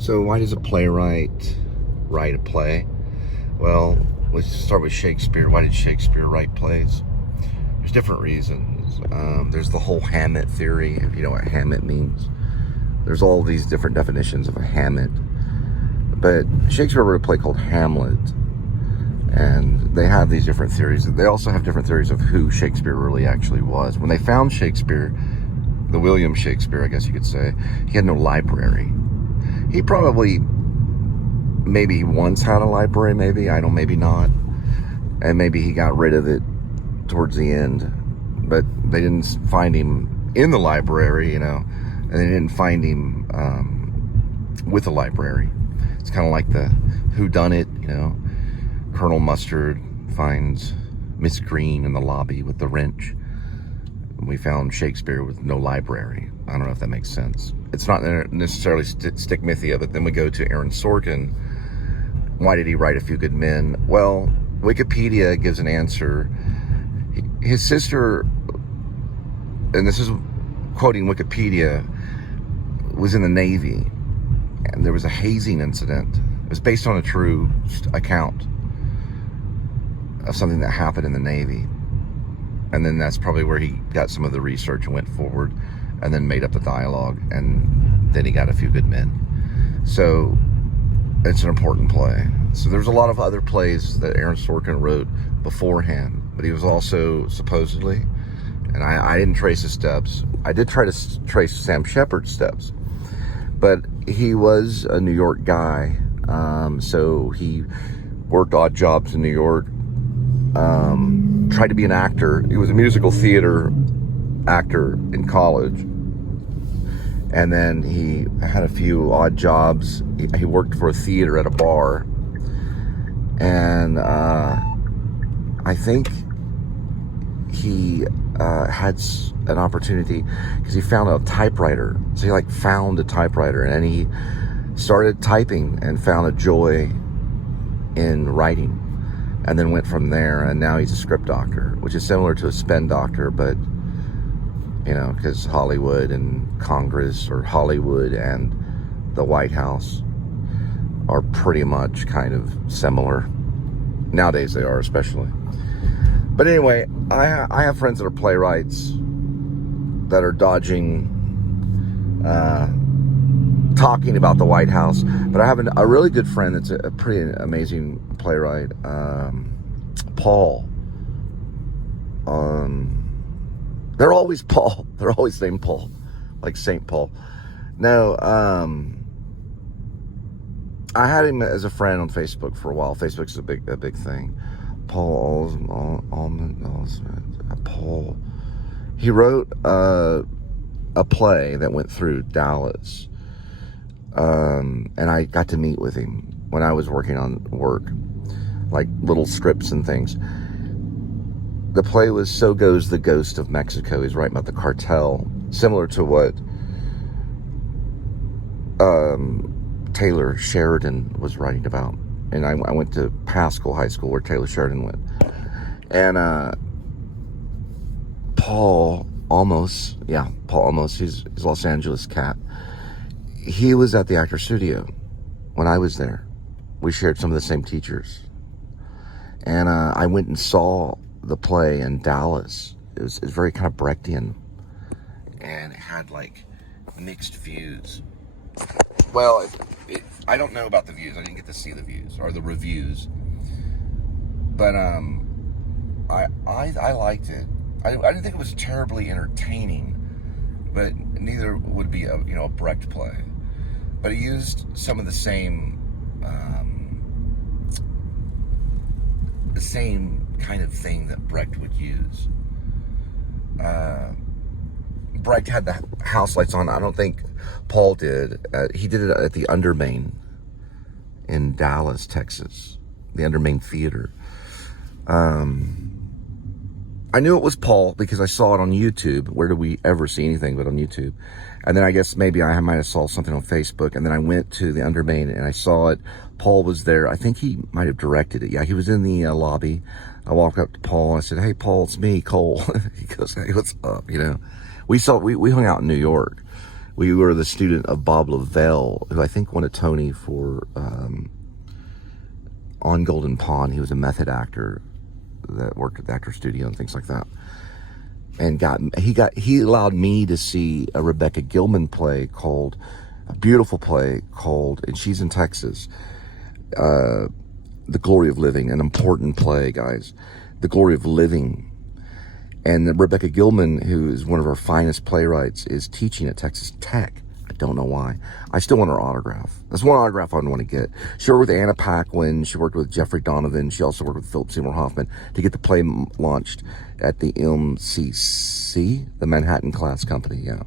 So why does a playwright write a play? Well, let's start with Shakespeare. Why did Shakespeare write plays? There's different reasons. There's the whole Hamlet theory, if you know what Hamlet means. There's all these different definitions of a Hamlet. But Shakespeare wrote a play called Hamlet. And they have these different theories. They also have different theories of who Shakespeare really actually was. When they found Shakespeare, the William Shakespeare, I guess you could say, he had no library. He probably, maybe he once had a library, maybe not. And maybe he got rid of it towards the end. But they didn't find him in the library, and they didn't find him with a library. It's kind of like the whodunit, Colonel Mustard finds Miss Green in the lobby with the wrench. We found Shakespeare with no library. I don't know if that makes sense. It's not necessarily stigmathia, but then we go to Aaron Sorkin. Why did he write A Few Good Men? Well, Wikipedia gives an answer. His sister, and this is quoting Wikipedia, was in the Navy, and there was a hazing incident. It was based on a true account of something that happened in the Navy. And then that's probably where he got some of the research and went forward and then made up the dialogue, and then he got A Few Good Men. So it's an important play. So there's a lot of other plays that Aaron Sorkin wrote beforehand, but he was also supposedly, and I didn't trace his steps. I did try to trace Sam Shepard's steps, but he was a New York guy. So he worked odd jobs in New York, tried to be an actor. He was a musical theater actor in college. And then he had a few odd jobs. He worked for a theater at a bar. And I think he had an opportunity because he found a typewriter. So he found a typewriter, and he started typing and found a joy in writing, and then went from there. And now he's a script doctor, which is similar to a spin doctor, but because Hollywood and Congress, or Hollywood and the White House, are pretty much kind of similar. Nowadays they are, especially. But anyway, I have friends that are playwrights that are dodging talking about the White House. But I have a really good friend that's a pretty amazing playwright, Paul. They're always Paul. They're always named Paul, like St. Paul. No, I had him as a friend on Facebook for a while. Facebook's a big thing. Paul. He wrote a play that went through Dallas, and I got to meet with him when I was working on work, like little scripts and things. The play was So Goes the Ghost of Mexico. He's writing about the cartel, similar to what Taylor Sheridan was writing about. And I went to Pascal High School, where Taylor Sheridan went. And Paul Olmos, he's a Los Angeles cat. He was at the Actor Studio when I was there. We shared some of the same teachers. And I went and saw the play in Dallas. It was very kind of Brechtian, and it had mixed views. Well, I don't know about the views. I didn't get to see the views or the reviews, but I liked it. I didn't think it was terribly entertaining, but neither would be a Brecht play. But he used some of the same kind of thing that Brecht would use. Brecht had the house lights on. I don't think Paul did. He did it at the Undermain in Dallas, Texas. The Undermain Theater. I knew it was Paul because I saw it on YouTube. Where do we ever see anything but on YouTube? And then I guess maybe I might have saw something on Facebook. And then I went to the Undermain and I saw it. Paul was there. I think he might have directed it. Yeah, he was in the lobby. I walked up to Paul and I said, "Hey, Paul, it's me, Cole." He goes, "Hey, what's up?" We hung out in New York, We were the student of Bob Lavelle, who I think won a Tony for On Golden Pond. He was a method actor that worked at the Actor Studio and things like that. And he allowed me to see a Rebecca Gilman play called, a beautiful play called, and she's in Texas, The Glory of Living, an important play, guys. The Glory of Living. And Rebecca Gilman, who is one of our finest playwrights, is teaching at Texas Tech. I don't know why. I still want her autograph. That's one autograph I want to get. She worked with Anna Paquin. She worked with Jeffrey Donovan. She also worked with Philip Seymour Hoffman to get the play launched at the MCC, the Manhattan Class Company. Yeah,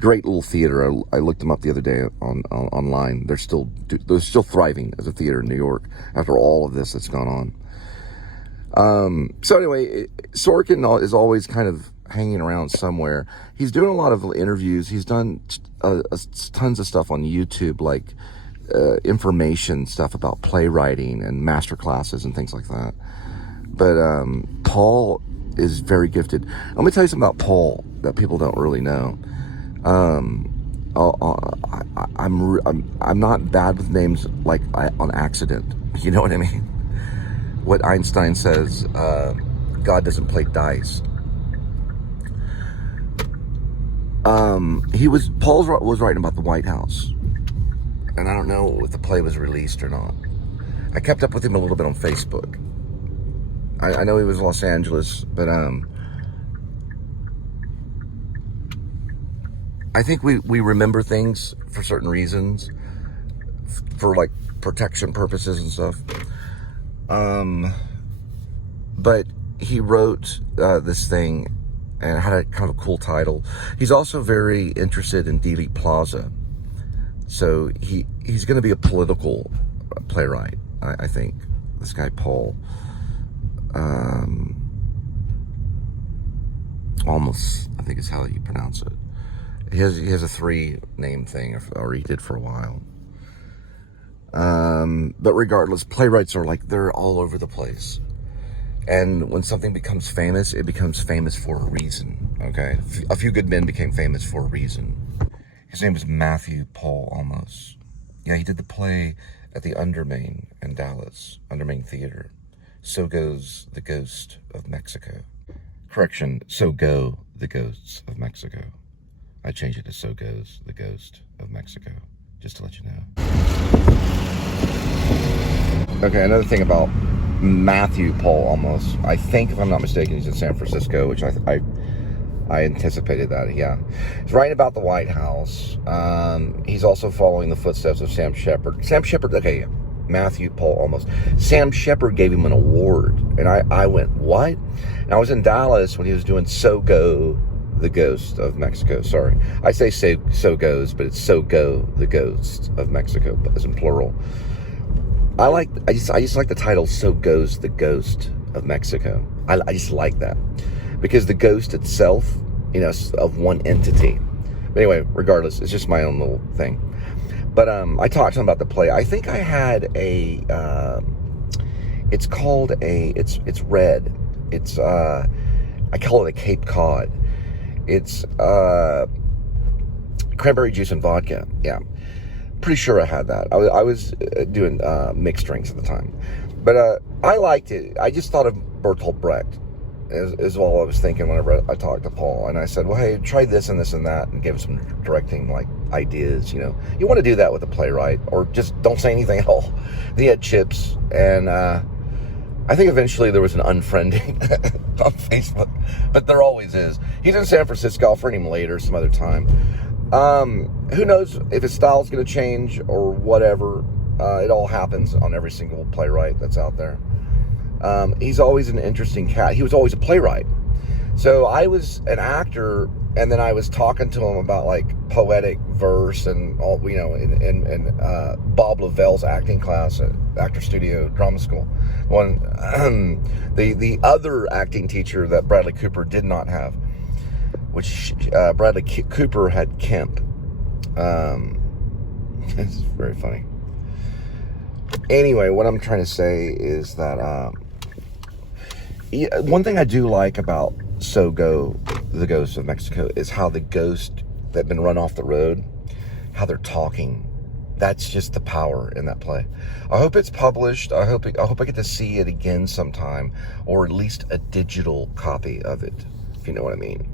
great little theater. I looked them up the other day online. They're still thriving as a theater in New York after all of this that's gone on. So anyway, Sorkin is always kind of hanging around somewhere. He's doing a lot of interviews. He's done tons of stuff on YouTube, like information stuff about playwriting and master classes and things like that. But Paul is very gifted. Let me tell you something about Paul that people don't really know. I'm not bad with names like on accident. You know what I mean? What Einstein says, God doesn't play dice. Paul was writing about the White House, and I don't know if the play was released or not. I kept up with him a little bit on Facebook. I know he was in Los Angeles, but I think we remember things for certain reasons, for like protection purposes and stuff. But he wrote this thing and had a kind of a cool title. He's also very interested in Dealey Plaza. So he's going to be a political playwright, I think. This guy, Paul. Olmos, I think is how you pronounce it. He has a 3-name thing, or he did for a while. But regardless, playwrights are like, they're all over the place. And when something becomes famous, it becomes famous for a reason, okay? A Few Good Men became famous for a reason. His name was Matthew Paul Olmos. Yeah, he did the play at the Undermain in Dallas, Undermain Theater. So Goes the Ghost of Mexico. Correction, So Go the Ghosts of Mexico. I changed it to So Goes the Ghost of Mexico, just to let you know. Okay, another thing about Matthew Paul Olmos. I think, if I'm not mistaken, he's in San Francisco, which I anticipated that, yeah. He's writing about the White House. He's also following the footsteps of Sam Shepard. Sam Shepard, okay, Matthew Paul Olmos. Sam Shepard gave him an award, and I went, what? And I was in Dallas when he was doing So Go the Ghost of Mexico. Sorry, I say so goes, but it's So Go the Ghost of Mexico, as in plural. I just like the title So Goes the Ghost of Mexico. I just like that because the ghost itself, of one entity. But anyway, regardless, it's just my own little thing. But I talked to him about the play. I think I had it's red. It's I call it a Cape Cod. It's cranberry juice and vodka. Yeah. Pretty sure I had that. I was doing mixed drinks at the time. But I liked it. I just thought of Bertolt Brecht is all I was thinking whenever I talked to Paul. And I said, well, hey, try this and this and that, and give him some directing ideas. You want to do that with a playwright, or just don't say anything at all. He had chips, and I think eventually there was an unfriending on Facebook, but there always is. He's in San Francisco. I'll friend him later, some other time. Who knows if his style's going to change or whatever. It all happens on every single playwright that's out there. He's always an interesting cat. He was always a playwright. So I was an actor, and then I was talking to him about poetic verse and all, in Bob Lavelle's acting class at Actor Studio Drama School. The other acting teacher that Bradley Cooper did not have, which Bradley Cooper had Kemp. It's very funny. Anyway, what I'm trying to say is that one thing I do like about So Go the Ghost of Mexico is how the ghost that have been run off the road, how they're talking. That's just the power in that play. I hope it's published. I hope I get to see it again sometime, or at least a digital copy of it, if you know what I mean.